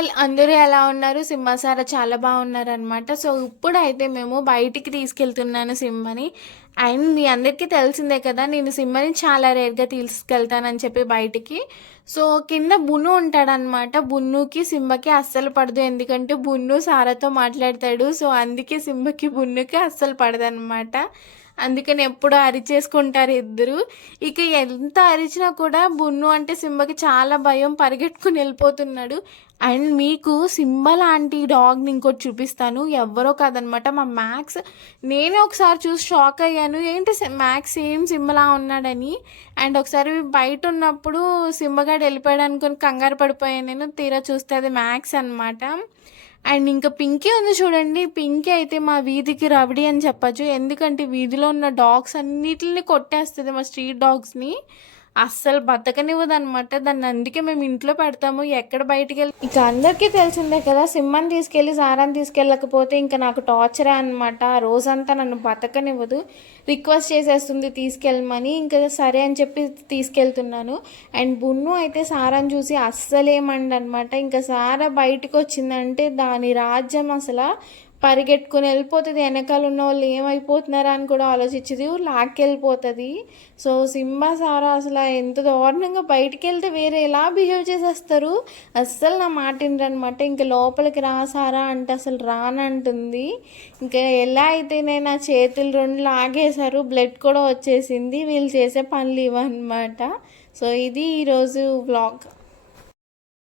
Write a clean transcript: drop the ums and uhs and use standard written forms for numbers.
All అందరూ ఎలా ఉన్నారు? సింబా సార్ చాలా బాగున్నారనమాట. సో, ఇప్పుడైతే మేము బయటికి తీసుకెళ్తున్నాను సింబాని. అండ్ మీ అందరికీ తెలిసిందే కదా! నేను సింబాని చాలా రేర్‌గా తీసుకెళ్తానని చెప్పి బయటికి. సో, కింద బున్ను ఉంటాడనమాట. బున్నుకి, సింబాకి అస్సలు పడదు. ఎందుకంటే బున్ను సారాతో మాట్లాడతాడు. సో, అందుకే సింబాకి, బున్నుకి అస్సలు పడదనమాట. అందుకని ఎప్పుడూ అరిచేసుకుంటారు ఇద్దరు. ఇక ఎంత అరిచినా కూడా బున్ను అంటే సింబాకి చాలా భయం. పరిగెట్టుకొని వెళ్ళిపోతున్నాడు. అండ్ మీకు సింబా లాంటి డాగ్‌ని ఇంకోటి చూపిస్తాను. ఎవ్వరో కాదనమాట మా మ్యాక్స్. నేనే ఒకసారి చూసి షాక్ అయ్యాను. ఏంటి మ్యాక్స్ సేమ్ సింబాలా ఉన్నాడని. అండ్ ఒకసారి బయటున్నప్పుడు సింబాగాడు వెళ్ళిపోయాడు అనుకోని కంగారు పడిపోయాను నేను. తీరా చూస్తే అది మ్యాక్స్ అనమాట. అండ్ ఇంకా పింకీ ఉంది చూడండి. పింకీ అయితే మా వీధికి రౌడీ అని చెప్పొచ్చు. ఎందుకంటే వీధిలో ఉన్న డాగ్స్ అన్నిటిని కొట్టేస్తది, మా స్ట్రీట్ డాగ్స్‌ని. అస్సలు బతకనివ్వదనమాట. దాన్ని అందుకే మేము ఇంట్లో పెడతాము. ఎక్కడ బయటికెళ్ళి ఇక అందరికీ తెలిసిందే కదా! సింహాని తీసుకెళ్ళి సారాన్ని తీసుకెళ్ళకపోతే ఇంక నాకు టార్చరే అనమాట. ఆ రోజంతా నన్ను బతకనివ్వదు. రిక్వెస్ట్ చేసేస్తుంది తీసుకెళ్ళమని. ఇంకా సరే అని చెప్పి తీసుకెళ్తున్నాను. అండ్ బున్ను అయితే సారాన్ని చూసి అస్సలేమండనమాట. ఇంకా సారా బయటకొచ్చిందంటే దాని రాజ్యం అసల పరిగెట్టుకొని వెళ్ళిపోతుంది. వెనకాల ఉన్న వాళ్ళు ఏమైపోతున్నారా అని కూడా ఆలోచించదు. లాక్కెళ్ళిపోతుంది. సో, సింబా సారా అసలు ఎంత దారుణంగా బయటికి వెళ్తే వేరే ఎలా బిహేవ్ చేసేస్తారు. అస్సలు నా మాట వినరనమాట. ఇంకా లోపలికి రా సారా అంటే అసలు రానంటుంది. ఇంకా ఎలా అయితేనే నా చేతులు రెండు లాగేశారు. బ్లడ్ కూడా వచ్చేసింది. వీళ్ళు చేసే పనులు ఇవన్నమాట. సో, ఇది ఈరోజు వ్లాగ్.